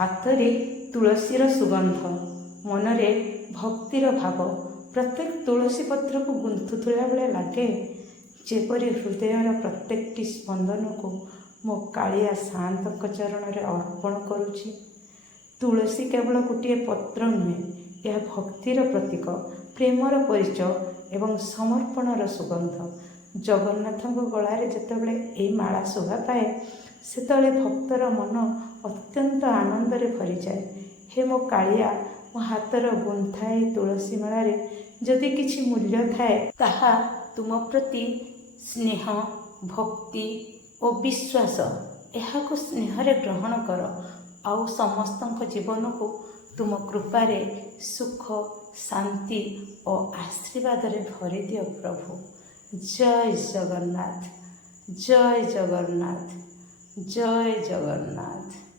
ହାତରେ ତୁଳସୀର ସୁଗନ୍ଧ, ମନରେ ଭକ୍ତିର ଭାବ। ପ୍ରତ୍ୟେକ ତୁଳସୀ ପତ୍ରକୁ ଗୁନ୍ଥୁଥିଲା ବେଳେ ଲାଗେ ଯେପରି ହୃଦୟର ପ୍ରତ୍ୟେକଟି ସ୍ପନ୍ଦନକୁ ମୋ କାଳିଆ ସାଆନ୍ତଙ୍କ ଚରଣରେ ଅର୍ପଣ କରୁଛି। ତୁଳସୀ କେବଳ ଗୋଟିଏ ପତ୍ର ନୁହେଁ, ଏହା ଭକ୍ତିର ପ୍ରତୀକ, ପ୍ରେମର ପରିଚୟ ଏବଂ ସମର୍ପଣର ସୁଗନ୍ଧ। ଜଗନ୍ନାଥଙ୍କ ଗଳାରେ ଯେତେବେଳେ ଏହି ମାଳା ଶୋଭା ପାଏ, ସେତେବେଳେ ଭକ୍ତର ମନ ଅତ୍ୟନ୍ତ ଆନନ୍ଦରେ ଭରିଯାଏ। ହେ ମୋ କାଳିଆ, ମୋ ହାତର ଗୁନ୍ଥା ଏହି ତୁଳସୀ ମାଳାରେ ଯଦି କିଛି ମୂଲ୍ୟ ଥାଏ, ତାହା ତୁମ ପ୍ରତି ସ୍ନେହ, ଭକ୍ତି ଓ ବିଶ୍ୱାସ। ଏହାକୁ ସ୍ନେହରେ ଗ୍ରହଣ କର ଆଉ ସମସ୍ତଙ୍କ ଜୀବନକୁ ତୁମ କୃପାରେ ସୁଖ, ଶାନ୍ତି ଓ ଆଶୀର୍ବାଦରେ ଭରିଦିଅ ପ୍ରଭୁ। ଜୟ ଜଗନ୍ନାଥ, ଜୟ ଜଗନ୍ନାଥ, ଜୟ ଜଗନ୍ନାଥ।